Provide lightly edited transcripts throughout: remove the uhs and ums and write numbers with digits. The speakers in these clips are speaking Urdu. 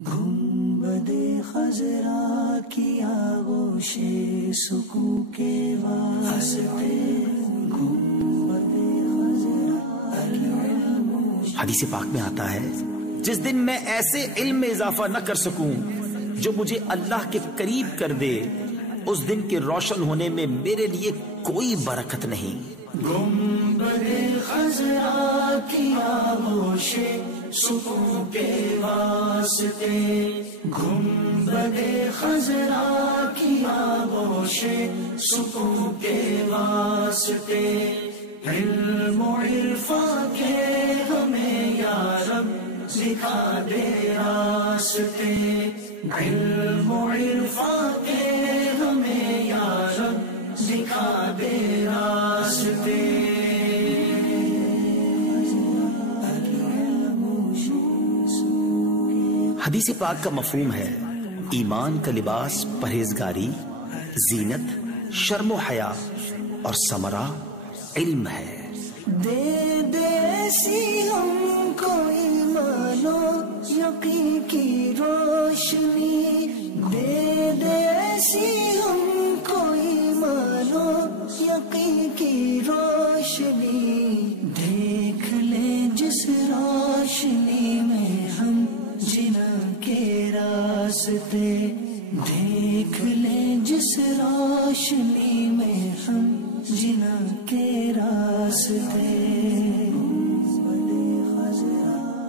گنبد خضرا کی آغوش سکون کے واسطے گنبد خضرا۔ حدیث پاک میں آتا ہے جس دن میں ایسے علم میں اضافہ نہ کر سکوں جو مجھے اللہ کے قریب کر دے، اس دن کے روشن ہونے میں میرے لیے کوئی برکت نہیں۔ گنبد خضرا کی آغوش سکون کے واسطے گنبد خضرا کی آغوش سکون کے واسطے، علم و عرفان کے ہمیں یا رب دکھا دے راستے، علم و عرفان کے ہمیں یا رب دکھا دے راستے۔ حدیث پاک کا مفہوم ہے ایمان کا لباس پرہیزگاری، زینت، شرم و حیا اور ثمرہ علم ہے۔ دے دے ایسی ہم کو ایمان و یقین کی روشنی، دے دے ایسی ہم کو ایمان و یقین کی روشنی، دیکھ لیں جس روشنی میں ہم جنا کے راستے، دیکھ لیں جس روشنی میں ہم جنا کے راستے۔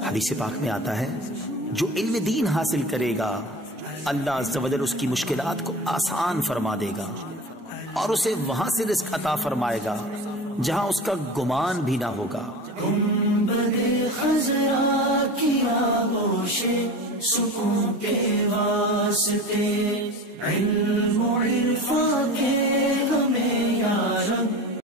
حدیث پاک میں آتا ہے جو علم دین حاصل کرے گا اللہ عز و جل اس کی مشکلات کو آسان فرما دے گا اور اسے وہاں سے رزق عطا فرمائے گا جہاں اس کا گمان بھی نہ ہوگا۔ گنبد خضرا کی آغوش سکون کے واسطے، علم